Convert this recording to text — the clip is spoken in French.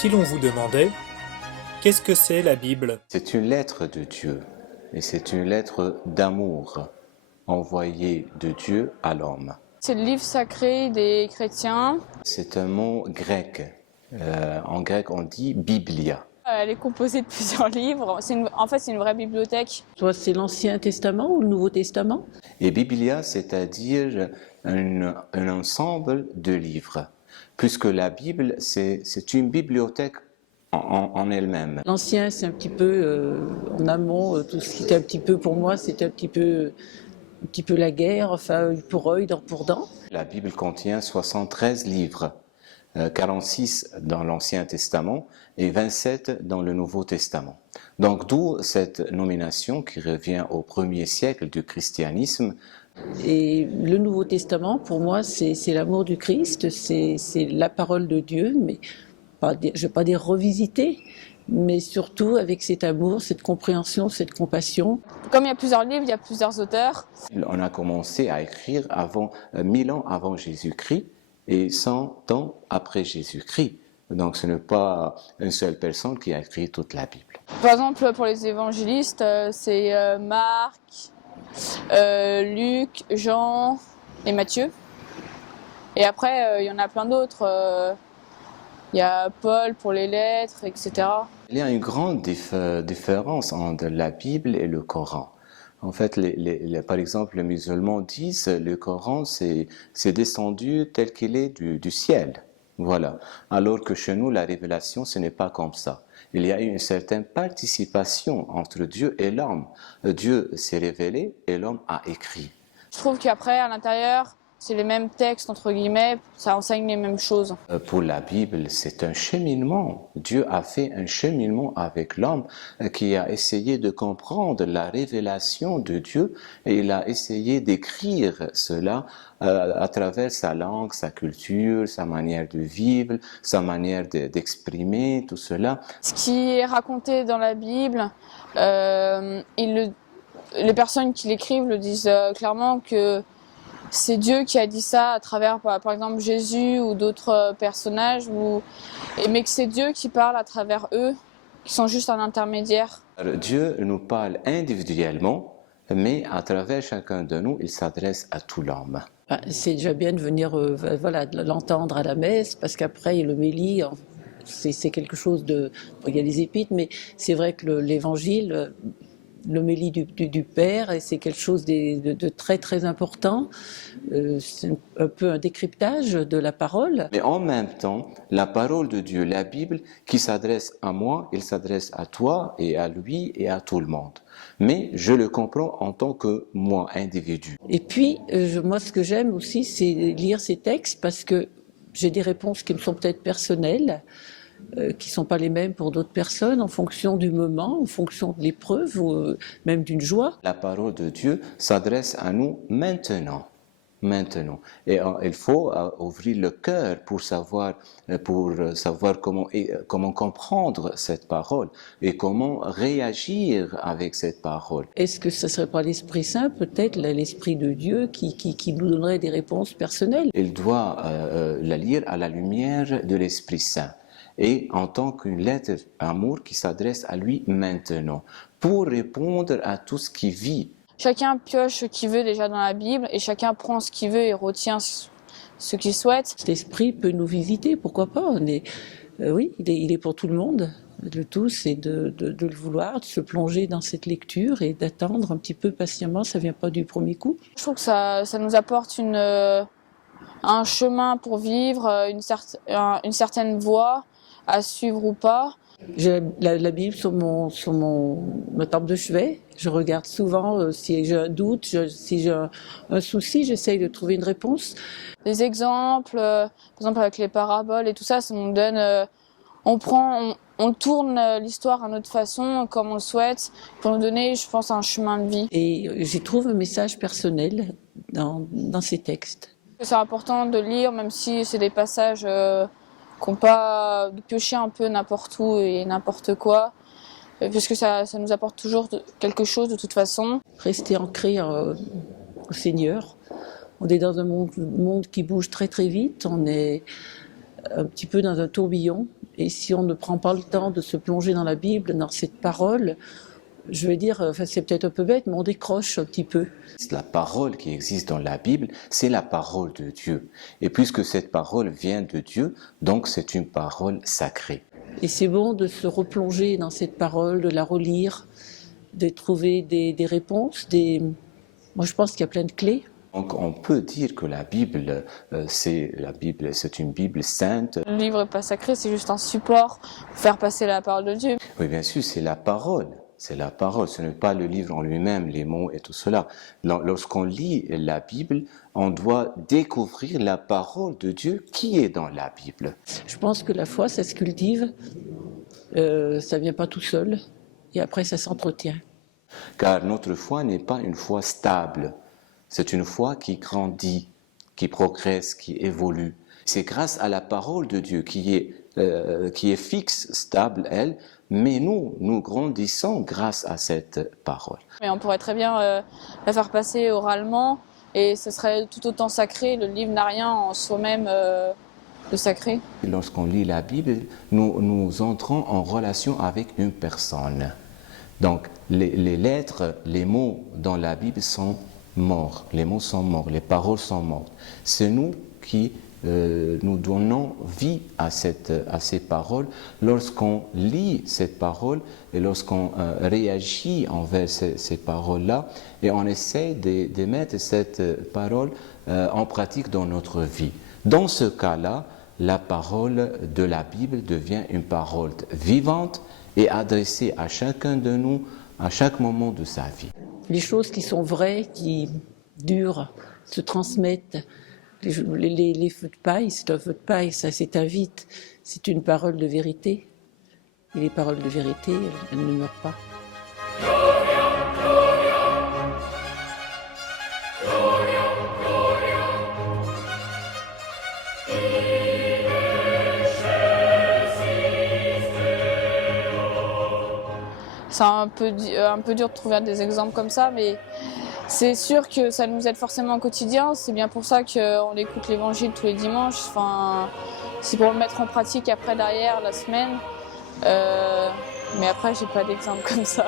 si l'on vous demandait, qu'est-ce que c'est la Bible? C'est une lettre de Dieu et c'est une lettre d'amour envoyée de Dieu à l'homme. C'est le livre sacré des chrétiens. C'est un mot grec. En grec, on dit Biblia. Elle est composée de plusieurs livres. En fait, c'est une vraie bibliothèque. Soit c'est l'Ancien Testament ou le Nouveau Testament? Et Biblia, c'est-à-dire un ensemble de livres, puisque la Bible, c'est une bibliothèque en elle-même. L'Ancien, c'est un petit peu en amont, tout ce qui était un petit peu, pour moi, c'était un petit peu la guerre, enfin, œil pour œil, dent pour dent. La Bible contient 73 livres, 46 dans l'Ancien Testament et 27 dans le Nouveau Testament. Donc d'où cette nomination qui revient au 1er siècle du christianisme. Et le Nouveau Testament, pour moi, c'est l'amour du Christ, c'est la parole de Dieu, mais je ne vais pas dire revisiter, mais surtout avec cet amour, cette compréhension, cette compassion. Comme il y a plusieurs livres, il y a plusieurs auteurs. On a commencé à écrire 1000 ans avant Jésus-Christ et 100 ans après Jésus-Christ. Donc ce n'est pas une seule personne qui a écrit toute la Bible. Par exemple, pour les évangélistes, c'est Marc, Luc, Jean et Matthieu. Et après, il y en a plein d'autres. Il y a Paul pour les lettres, etc. Il y a une grande différence entre la Bible et le Coran. En fait, par exemple, les musulmans disent que le Coran, c'est descendu tel qu'il est du ciel. Voilà. Alors que chez nous, la révélation, ce n'est pas comme ça. Il y a une certaine participation entre Dieu et l'homme. Dieu s'est révélé et l'homme a écrit. Je trouve qu'après, à l'intérieur, c'est les mêmes textes, entre guillemets, ça enseigne les mêmes choses. Pour la Bible, c'est un cheminement. Dieu a fait un cheminement avec l'homme qui a essayé de comprendre la révélation de Dieu et il a essayé d'écrire cela à travers sa langue, sa culture, sa manière de vivre, sa manière d'exprimer tout cela. Ce qui est raconté dans la Bible, les personnes qui l'écrivent le disent clairement que c'est Dieu qui a dit ça à travers, par exemple, Jésus ou d'autres personnages, mais que c'est Dieu qui parle à travers eux, qui sont juste un intermédiaire. Dieu nous parle individuellement, mais à travers chacun de nous, il s'adresse à tout l'homme. C'est déjà bien de venir de l'entendre à la messe, parce qu'après, l'homélie, c'est quelque chose de... Il y a les épîtres, mais c'est vrai que l'évangile... L'homélie du Père, et c'est quelque chose de très très important. C'est un peu un décryptage de la parole. Mais en même temps, la parole de Dieu, la Bible, qui s'adresse à moi, il s'adresse à toi et à lui et à tout le monde. Mais je le comprends en tant que moi, individu. Et puis, moi, ce que j'aime aussi, c'est lire ces textes parce que j'ai des réponses qui me sont peut-être personnelles, qui ne sont pas les mêmes pour d'autres personnes, en fonction du moment, en fonction de l'épreuve, ou même d'une joie. La parole de Dieu s'adresse à nous maintenant. Et il faut ouvrir le cœur pour savoir comment comprendre cette parole et comment réagir avec cette parole. Est-ce que ce ne serait pas l'Esprit Saint, peut-être l'Esprit de Dieu, qui nous donnerait des réponses personnelles? Il doit la lire à la lumière de l'Esprit Saint et en tant qu'une lettre d'amour qui s'adresse à lui maintenant pour répondre à tout ce qu'il vit. Chacun pioche ce qu'il veut déjà dans la Bible et chacun prend ce qu'il veut et retient ce qu'il souhaite. Cet esprit peut nous visiter, pourquoi pas? Oui, il est pour tout le monde. Le tout, c'est de le vouloir, de se plonger dans cette lecture et d'attendre un petit peu patiemment, ça ne vient pas du premier coup. Je trouve que ça nous apporte un chemin pour vivre, une certaine voie à suivre ou pas. J'ai la Bible sur ma table de chevet. Je regarde souvent si j'ai un doute, si j'ai un souci, j'essaye de trouver une réponse. Des exemples, par exemple avec les paraboles et tout ça, ça nous donne... on tourne l'histoire à notre façon, comme on le souhaite, pour nous donner, je pense, un chemin de vie. Et j'y trouve un message personnel dans ces textes. C'est important de lire, même si c'est des passages... qu'on peut pas piocher un peu n'importe où et n'importe quoi, parce que ça nous apporte toujours quelque chose de toute façon. Rester ancré au Seigneur. On est dans un monde qui bouge très très vite, on est un petit peu dans un tourbillon Et si on ne prend pas le temps de se plonger dans la Bible, dans cette parole, je veux dire, enfin, c'est peut-être un peu bête, mais on décroche un petit peu. La parole qui existe dans la Bible, c'est la parole de Dieu. Et puisque cette parole vient de Dieu, donc c'est une parole sacrée. Et c'est bon de se replonger dans cette parole, de la relire, de trouver des réponses. Moi, je pense qu'il y a plein de clés. Donc on peut dire que la Bible, c'est une Bible sainte. Le livre n'est pas sacré, c'est juste un support pour faire passer la parole de Dieu. Oui, bien sûr, c'est la parole. C'est la parole, ce n'est pas le livre en lui-même, les mots et tout cela. Lorsqu'on lit la Bible, on doit découvrir la parole de Dieu qui est dans la Bible. Je pense que la foi, ça se cultive, ça ne vient pas tout seul, et après ça s'entretient. Car notre foi n'est pas une foi stable, c'est une foi qui grandit, qui progresse, qui évolue. C'est grâce à la parole de Dieu qui est fixe, stable, elle, mais nous grandissons grâce à cette parole. Mais on pourrait très bien la faire passer oralement et ce serait tout autant sacré. Le livre n'a rien en soi-même de sacré. Lorsqu'on lit la Bible, nous entrons en relation avec une personne. Donc les lettres, les mots dans la Bible sont morts, les mots sont morts, les paroles sont mortes. C'est nous qui nous donnons vie à ces paroles lorsqu'on lit cette parole et lorsqu'on réagit envers ces paroles-là et on essaie de mettre cette parole en pratique dans notre vie. Dans ce cas-là, la parole de la Bible devient une parole vivante et adressée à chacun de nous à chaque moment de sa vie. Les choses qui sont vraies, qui durent, se transmettent. Les feux de paille, c'est un feu de paille, ça s'éteint vite. C'est une parole de vérité. Et les paroles de vérité, elles ne meurent pas. C'est un peu dur de trouver des exemples comme ça, mais c'est sûr que ça nous aide forcément au quotidien. C'est bien pour ça qu'on écoute l'évangile tous les dimanches. Enfin, c'est pour le mettre en pratique après derrière la semaine. Mais après, j'ai pas d'exemple comme ça.